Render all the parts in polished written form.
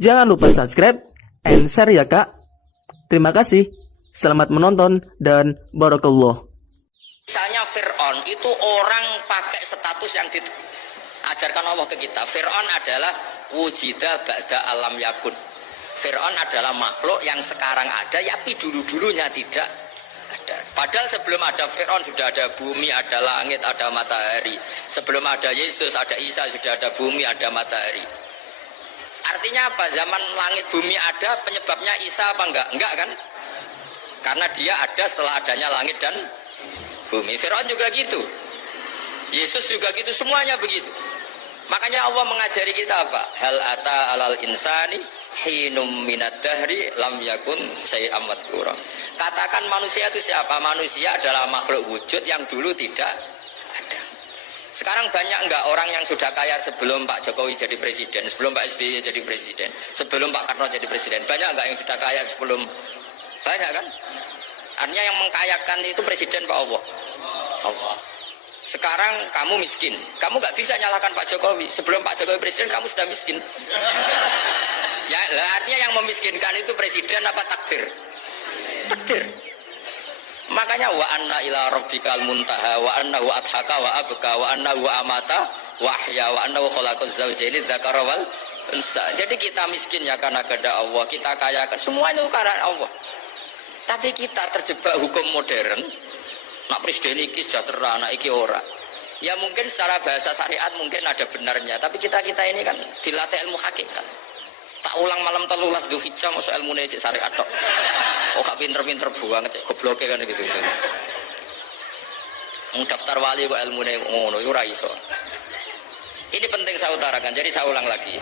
Jangan lupa subscribe and share ya kak. Terima kasih. Selamat menonton dan barakallah. Misalnya Fir'aun itu orang pakai status yang diajarkan Allah ke kita. Fir'aun adalah wujida ba'da alam yakun. Fir'aun adalah makhluk yang sekarang ada, tapi dulu-dulunya tidak ada. Padahal sebelum ada Fir'aun sudah ada bumi, ada langit, ada matahari. Sebelum ada Yesus, ada Isa, sudah ada bumi, ada matahari. Artinya apa? Zaman langit bumi ada, penyebabnya Isa apa enggak? Enggak kan? Karena dia ada setelah adanya langit dan bumi. Fir'aun juga gitu, Yesus juga gitu, semuanya begitu. Makanya Allah mengajari kita apa? Hal ata alal insani hinum minad dahri lam yakun syai'am madhkura. Katakan manusia itu siapa? Manusia adalah makhluk wujud yang dulu tidak ada. Sekarang banyak enggak orang yang sudah kaya sebelum Pak Jokowi jadi presiden, sebelum Pak SBY jadi presiden, sebelum Pak Karno jadi presiden? Banyak enggak yang sudah kaya sebelum? Banyak kan? Artinya yang mengkayakan itu presiden Pak Allah. Sekarang kamu miskin, kamu nggak bisa nyalahkan Pak Jokowi. Sebelum Pak Jokowi presiden kamu sudah miskin. Ya, artinya yang memiskinkan itu presiden apa takdir? Takdir. Makanya wa anna ila rabbikal muntaha wa annahu adhaka wa abka wa annahu amata wa ahya wa annahu khalaqaz zawjaini dzakara wal unsa. Jadi kita miskin ya karena kehendak Allah, kita kaya semua itu karena Allah. Tapi kita terjebak hukum modern. Nak presiden iki sejahtera, nak iki ora. Ya mungkin secara bahasa syariat mungkin ada benarnya, tapi kita ini kan dilatih ilmu hakikat. Tak ulang malam 13 Dzulhijjah masuk ilmu cek syariat tok. Oh gak pinter-pinter banget cek gobloke kan gitu. Daftar wali kok ilmune ngono iku ora iso. Ini penting saya utarakan, jadi saya ulang lagi.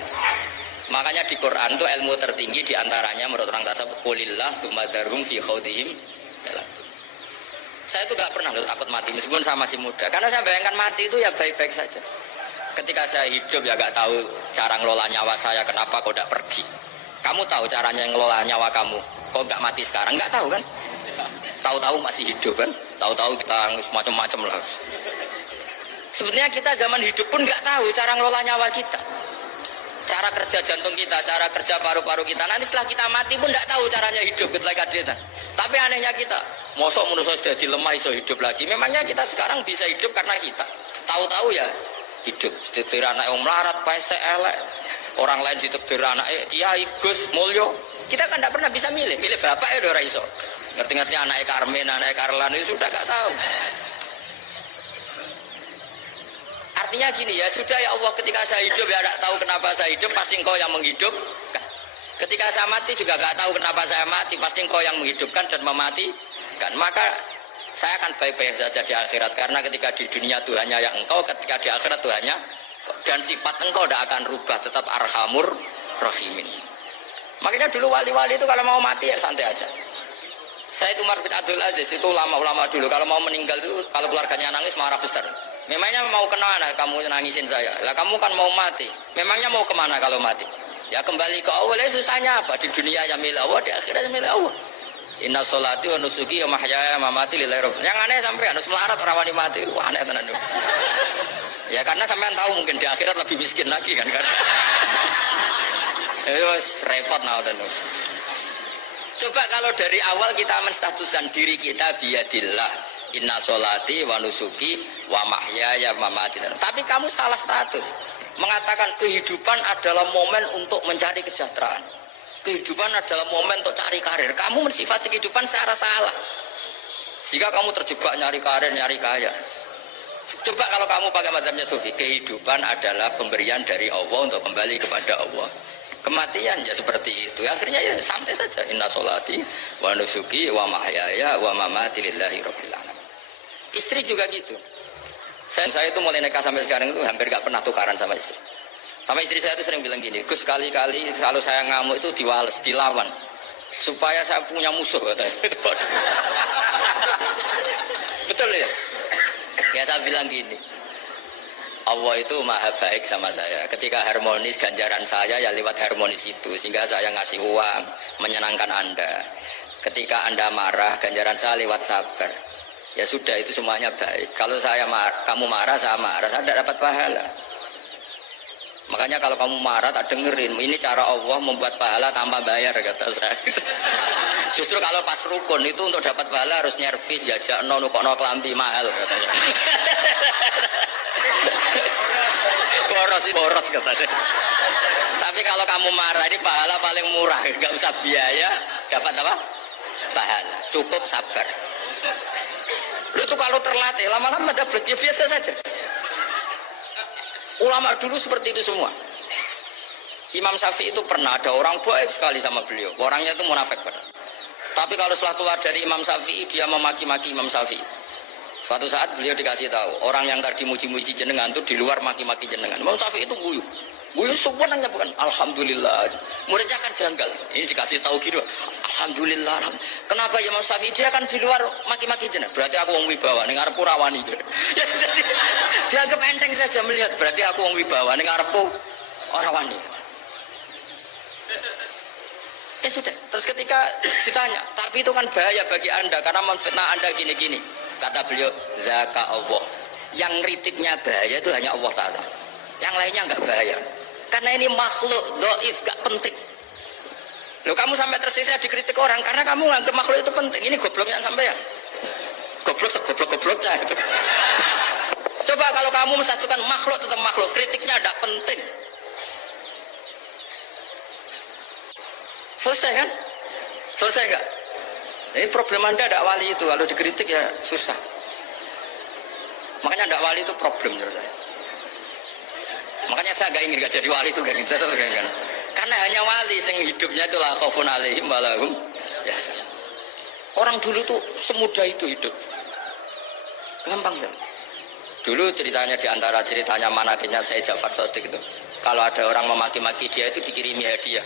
Makanya di Quran itu ilmu tertinggi diantaranya menurut orang tasawuf qulillah tsumma dzarhum fi khaudihim. Saya itu gak pernah takut mati meskipun saya masih muda, karena saya bayangkan mati itu ya baik-baik saja. Ketika saya hidup ya gak tahu cara ngelola nyawa saya, kenapa kok gak pergi. Kamu tahu caranya ngelola nyawa kamu, kok gak mati sekarang? Gak tahu kan? Tahu-tahu masih hidup kan? Tahu-tahu kita macam-macam lah. Sebenarnya kita zaman hidup pun gak tahu cara ngelola nyawa kita, cara kerja jantung kita, cara kerja paru-paru kita. Nanti setelah kita mati pun gak tahu caranya hidup ketika kita. Tapi anehnya kita, mosok manusia sudah dilemah iso hidup lagi. Memangnya kita sekarang bisa hidup karena kita tahu-tahu ya hidup. Ditekdir anak yang melarat, pesek, elek. Orang lain ditekdir anak Kiai, Gus, Mulyo. Kita kan tidak pernah bisa milih bapak ya udah iso. Ngerti-ngerti anak Karmen, anak Karlan itu sudah gak tahu. Artinya gini ya, sudah ya Allah, ketika saya hidup ya tidak tahu kenapa saya hidup, pasti Engkau yang menghidupkan. Ketika saya mati juga gak tahu kenapa saya mati, pasti Engkau yang menghidupkan dan mematikan. Maka saya akan baik-baik saja di akhirat, karena ketika di dunia Tuhannya yang Engkau, ketika di akhirat Tuhannya, dan sifat Engkau tidak akan rubah, tetap arhamur rahimin. Makanya dulu wali-wali itu kalau mau mati ya santai aja. Saya itu Umar bin Abdul Aziz, itu ulama-ulama dulu, kalau mau meninggal itu kalau keluarganya nangis marah besar. Memangnya mau kemana kamu nangisin saya? Lah kamu kan mau mati. Memangnya mau kemana kalau mati? Ya kembali ke Allah. Susahnya apa? Di dunia ya milik Allah, di akhirat ya milik Allah. Inna sholati wa nusuki wa mahyaya wa mamati lillahi rabbil. Yang aneh sampai harus melarat orang wani mati. Wah aneh tenan. Ya karena sampean tahu mungkin di akhirat lebih miskin lagi kan. Terus repot nah terus. Coba kalau dari awal kita menstatuskan diri kita biyadillah. Inna sholati wa nusuki wa mahyaya wa mamati. Tapi kamu salah status. Mengatakan kehidupan adalah momen untuk mencari kesejahteraan. Kehidupan adalah momen untuk cari karir. Kamu mensifati kehidupan secara salah. Jika kamu terjebak nyari karir, nyari kaya. Coba kalau kamu pakai mazhabnya Sufi, kehidupan adalah pemberian dari Allah untuk kembali kepada Allah. Kematian ya seperti itu. Akhirnya ya santai saja. Inna sholati wa nusuki wa mahyaya wa mamati lillahi rabbil alamin. Istri juga gitu. Saya itu mulai nikah sampai sekarang itu hampir gak pernah tukaran sama istri. Sama istri saya itu sering bilang gini, Gus kali-kali kalau saya ngamuk itu diwales, dilawan. Supaya saya punya musuh katanya. Betul ya? Ya saya bilang gini, Allah itu maha baik sama saya. Ketika harmonis, ganjaran saya ya lewat harmonis itu. Sehingga saya ngasih uang, menyenangkan Anda. Ketika Anda marah, ganjaran saya lewat sabar. Ya sudah, itu semuanya baik. Kalau kamu marah, saya tidak dapat pahala. Makanya kalau kamu marah tak dengerin, ini cara Allah membuat pahala tanpa bayar kata saya. Justru kalau pas rukun itu untuk dapat pahala harus nyervis, jajak nukokno kelambi mahal katanya. boros katanya. Tapi kalau kamu marah ini pahala paling murah, nggak usah biaya, dapat apa? Pahala, cukup sabar. Lu tuh kalau terlatih lama-lama dapat ya biasa saja. Ulama dulu seperti itu semua. Imam Syafi'i itu pernah ada orang baik sekali sama beliau. Orangnya itu munafik padahal. Tapi kalau setelah keluar dari Imam Syafi'i dia memaki-maki Imam Syafi'i. Suatu saat beliau dikasih tahu orang yang tadi muji-muji jenengan itu di luar maki-maki jenengan. Imam Syafi'i itu guyu. Guyu sebenarnya bukan alhamdulillah. Muridnya kan janggal. Ini dikasih tahu gitu. Alhamdulillah. Kenapa Imam Syafi'i dia kan di luar maki-maki jenengan? Berarti aku wong wibawa ning ngarepku rawani. Dianggap enteng saja melihat, berarti aku wong wibawa ning ngarepku ora wani. Ya sudah, terus ketika ditanya, tapi itu kan bahaya bagi Anda karena menfitnah Anda gini-gini. Kata beliau, zaka Allah. Yang kritiknya bahaya itu hanya Allah Ta'ala. Yang lainnya enggak bahaya. Karena ini makhluk dhaif, enggak penting. Loh, kamu sampai tersisa dikritik orang karena kamu nganggap makhluk itu penting. Ini gobloknya sampai ya. Goblok segoblok-gobloknya itu. Coba kalau kamu mensatukan makhluk tetap makhluk, kritiknya tidak penting. Selesai kan? Selesai enggak? Ini problem Anda tidak wali itu, kalau dikritik ya susah. Makanya tidak wali itu problem menurut saya. Makanya saya nggak ingin nggak jadi wali itu kan? Karena hanya wali yang hidupnya itu la khaufun alaihim wa lahum yahzanun. Orang dulu tuh semudah itu hidup, gampang saja. Dulu ceritanya diantara ceritanya manakinya Syekh Ja'far Shadiq itu, kalau ada orang memaki-maki dia itu dikirimi hadiah.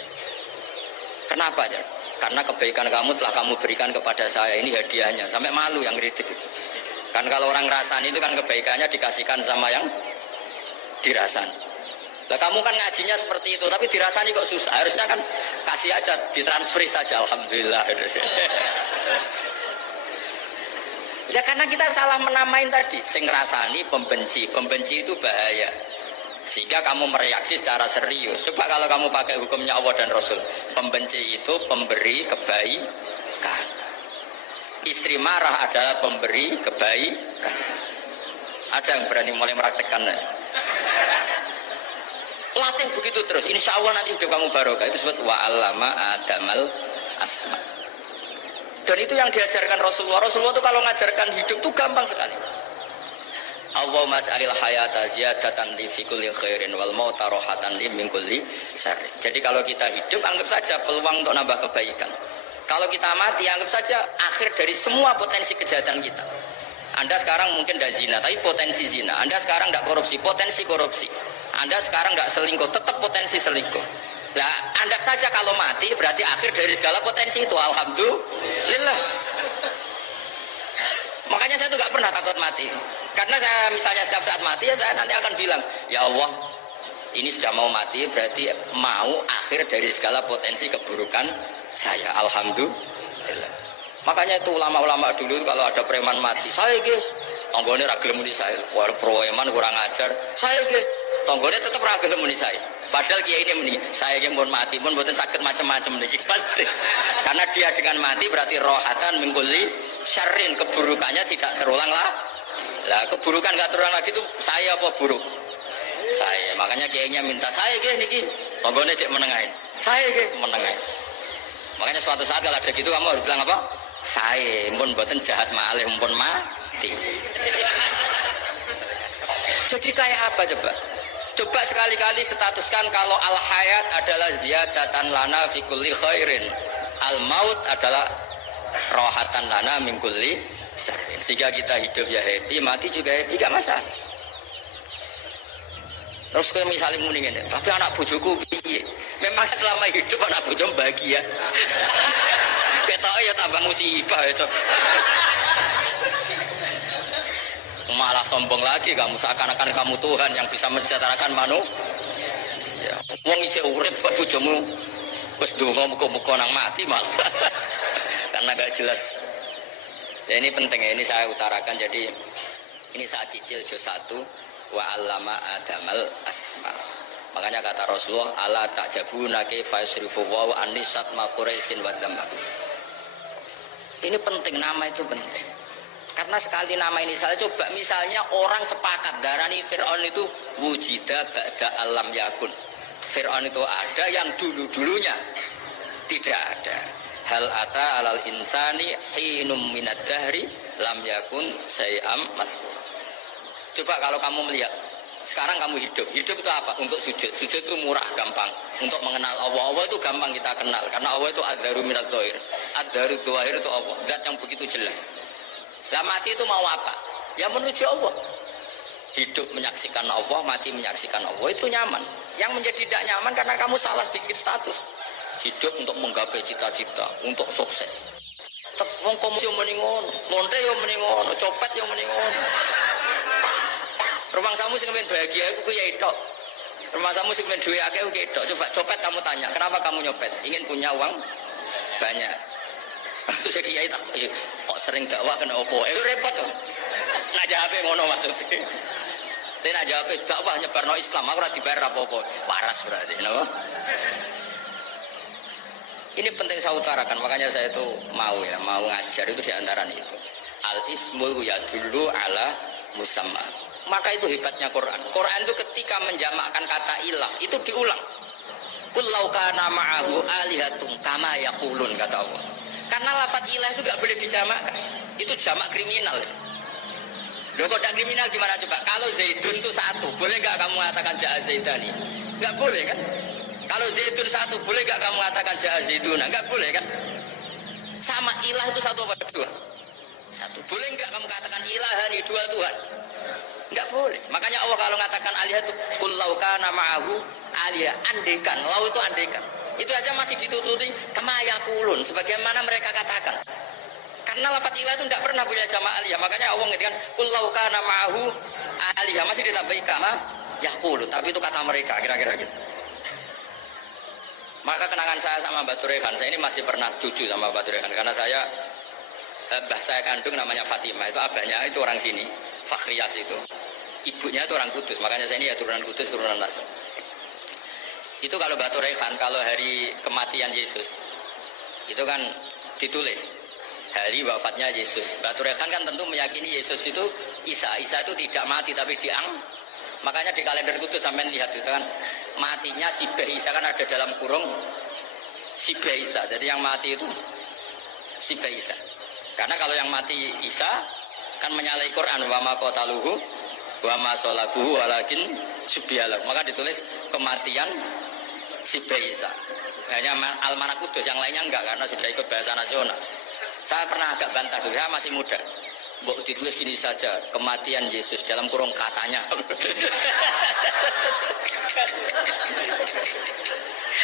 Kenapa ya? Karena kebaikan kamu telah kamu berikan kepada saya, ini hadiahnya. Sampai malu yang kritik itu. Kan kalau orang rasani itu kan kebaikannya dikasihkan sama yang dirasani. Lah kamu kan ngajinya seperti itu, tapi dirasani kok susah. Harusnya kan kasih aja, ditransfer saja. Alhamdulillah. Ya karena kita salah menamain tadi, sing rasani pembenci. Pembenci itu bahaya. Sehingga kamu mereaksi secara serius. Coba kalau kamu pakai hukumnya Allah dan Rasul. Pembenci itu pemberi kebaikan. Istri marah adalah pemberi kebaikan. Ada yang berani mulai meraktekkan? Latih begitu terus. Insya Allah nanti hidup kamu barokah. Itu disebut wa'allama adamal asma. Dan itu yang diajarkan Rasulullah. Rasulullah itu kalau mengajarkan hidup itu gampang sekali. Allahumma ja'alil hayata ziyadatan li fi kulli khairin wal mauta rohatan li min kulli syarrin. Jadi kalau kita hidup anggap saja peluang untuk nambah kebaikan. Kalau kita mati anggap saja akhir dari semua potensi kejahatan kita. Anda sekarang mungkin tidak zina, tapi potensi zina. Anda sekarang tidak korupsi, potensi korupsi. Anda sekarang tidak selingkuh, tetap potensi selingkuh. Nah, Anda saja kalau mati berarti akhir dari segala potensi itu. Alhamdulillah. Makanya saya tuh nggak pernah takut mati. Karena saya misalnya setiap saat mati ya saya nanti akan bilang, ya Allah, ini sudah mau mati berarti mau akhir dari segala potensi keburukan saya. Alhamdulillah. Makanya itu ulama-ulama dulu kalau ada preman mati, saya guys, tonggone ragil muni saya, wah preman kurang ajar, saya guys, tonggone tetap ragil muni saya. Padahal kiai ini muni, saya yang pun mati pun bukan sakit macam-macam nih, pasti. Karena dia dengan mati berarti rohatan mengkuli syarrin, keburukannya tidak terulang lah. Lah keburukan nggak terulang lagi itu saya apa buruk? Saya. Makanya kiainya minta saya guys niki, tonggone cek menengahin, saya guys menengahin. Makanya suatu saat kalau ada gitu kamu harus bilang apa? Saya pun buatan jahat malih pun mati. Jadi kayak apa coba? Coba sekali-kali statuskan kalau al hayat adalah ziyadatan lana fi kulli khairin, al maut adalah rohatan lana min kulli syarrin. Sehingga kita hidup ya happy, mati juga happy, gak masalah. Terus kayak misalnya muni ngene, tapi anak bojoku piye? Memang selama hidup anak bojo bahagia. Ketok ya tambah musibah ya, Cok. Malah sombong lagi kamu, seakan-akan kamu Tuhan yang bisa mensejahterakan manusia. Wong isih urip buat bojomu wis ndonga muga-muga nang mati malah. Karena gak jelas. Ya ini penting ya, ini saya utarakan. Jadi ini saya cicil juz 1 wa allama adamal asma. Makanya kata Rasulullah, ala ta'jabuna kaifa yusrifu wa anisat ma quraisin wa dhamma. Ini penting, nama itu penting. Karena sekali nama ini saya coba, misalnya orang sepakat darani Fir'aun itu wujida ba'da alam yakun. Fir'aun itu ada yang dulu-dulunya tidak ada. Hal ata alal insani hinum minad dahri lam yakun sayam mazkur. Coba kalau kamu melihat sekarang kamu hidup itu apa? Untuk sujud itu murah, gampang. Untuk mengenal Allah itu gampang kita kenal, karena Allah itu ad-daru minadh dhahir. Ad-daru dhahir itu Allah, zat yang begitu jelas. Lah mati itu mau apa? Ya menuju Allah. Hidup menyaksikan Allah, mati menyaksikan Allah, itu nyaman. Yang menjadi tidak nyaman karena kamu salah bikin status. Hidup untuk menggapai cita-cita, untuk sukses. Wong komunis yo muni ngono, lonte yo muni ngono, copet yo muni ngono. Rumah samu sing pengen bahagia iku piye tok. Rumah samu sing pengen duwe akeh kuwi tok. Coba copet kamu tanya, kenapa kamu nyopet? Ingin punya uang banyak. Terus kiai tak kok sering dakwah kena opo? Itu repot tuh. Nak jawabe ngono maksudnya. Tapi nak jawabe dakwah nyebarno Islam, aku ora dibayar apa-apa. Waras berarti, napa? Ini penting saya utarakan, makanya saya itu mau ngajar itu diantara itu. Al ismu ya dulu ala musamma. Maka itu hebatnya Quran. Quran itu ketika menjamakkan kata ilah itu diulang. Qul law kana ma'ahu alihatun kama yaqulun, kata Allah. Karena lafaz ilah itu enggak boleh dijamakkan. Itu jamak kriminal. Loh kok tidak kriminal gimana coba? Kalau Zaidun itu satu, boleh enggak kamu mengatakan ja'a Zaidani? Enggak boleh kan? Kalau Zaidun satu, boleh enggak kamu mengatakan ja'a Zaiduna? Enggak boleh kan? Sama ilah itu satu apa dua? Satu. Boleh enggak kamu katakan ilahani, dua Tuhan? Enggak boleh. Makanya Allah kalau mengatakan alihah itu qul law kana ma'ahu alihah, andekan. Lau itu andekan. Itu aja masih ditututi kama yaqulun, sebagaimana mereka katakan. Karena lafaz ilah itu tidak pernah punya jama' alihah. Makanya Allah mengatakan qul law kana ma'ahu alihah, masih ditambahi kama yaqulun, tapi itu kata mereka, kira-kira gitu. Maka kenangan saya sama Mbak Turehan, saya ini masih pernah cucu sama Mbak Turehan karena saya mbah saya kandung namanya Fatimah, itu abahnya itu orang sini, Fakhriyas itu. Ibunya itu orang Kudus, makanya saya ini ya turunan Kudus, turunan Nasr. Itu kalau Mbak Turehan, kalau hari kematian Yesus, itu kan ditulis hari wafatnya Yesus. Mbak Turehan kan tentu meyakini Yesus itu Isa itu tidak mati tapi makanya di kalender Kudus sampai lihat itu kan matinya si Isa kan ada dalam kurung si Isa. Jadi yang mati itu si Isa. Karena kalau yang mati Isa kan menyalahi Quran, wa ma qataluhu wa ma salabuhu walakin subbihalah. Maka ditulis kematian si Isa. Hanya Almanak Kudus, yang lainnya enggak karena sudah ikut bahasa nasional. Saya pernah agak bantah dulu, saya masih muda. Mbok ditulis gini saja, kematian Yesus dalam kurung katanya.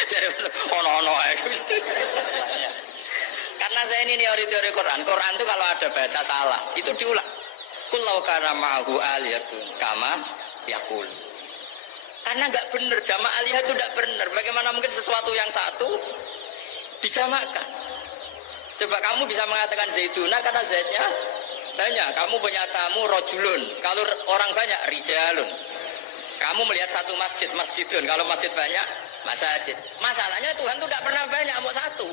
Jadi ono-ono aja. Karena saya ini teori Quran. Quran itu kalau ada bahasa salah, itu diulang. Qul law kana ma'ahu aliyatun kama yaqul. Karena enggak benar, jamak aliyah itu enggak benar. Bagaimana mungkin sesuatu yang satu dijamakkan? Coba kamu bisa mengatakan Zaiduna karena Zaidnya banyak. Kamu punya tamu rojulun, kalau orang banyak rijalun. Kamu melihat satu masjid, masjidun. Kalau masjid banyak, masjid. Masalahnya Tuhan itu tidak pernah banyak, mau satu.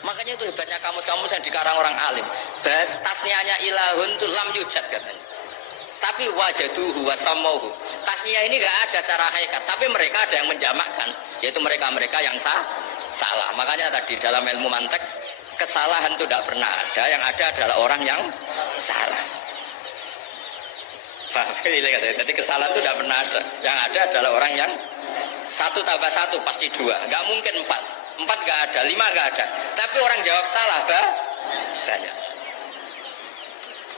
Makanya itu hebatnya kamus-kamus yang dikarang orang alim. Bahas tasniahnya ilahun itu lam yujad katanya. Tapi wajaduhu wasamauhu. Tasniah ini enggak ada secara hakikat, tapi mereka ada yang menjamakkan, yaitu mereka-mereka yang salah. Makanya tadi dalam ilmu mantek, kesalahan itu tidak pernah ada, yang ada adalah orang yang salah. Paham? Jadi kesalahan itu tidak pernah ada, yang ada adalah orang yang satu tambah satu pasti dua, nggak mungkin empat nggak ada, lima nggak ada, tapi orang jawab salah banyak.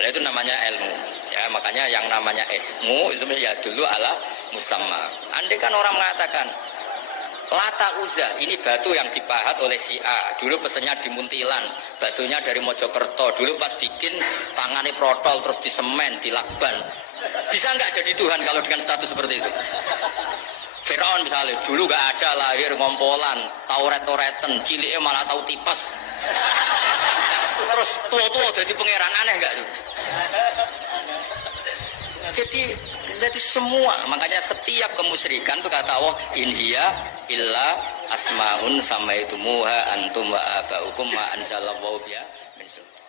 Nah, itu namanya ilmu ya. Makanya yang namanya ismu itu ya dulu ala musamma. Andai kan orang mengatakan Lata Uzza, ini batu yang dipahat oleh si A. Dulu pesennya di Muntilan, batunya dari Mojokerto. Dulu pas bikin tangannya protol, terus disemen, dilakban. Bisa nggak jadi Tuhan kalau dengan status seperti itu? Fir'aun misalnya, dulu nggak ada, lahir ngompolan, tahu ret-reten, ciliknya malah tahu tipas. Terus tua-tua jadi pangeran, aneh nggak tuh? Jadi semua, makanya setiap kemusyrikan itu kata Allah, in hiya illa asmaun samaitumuha antum wa abaukum ma anzalallahu biha min sultan.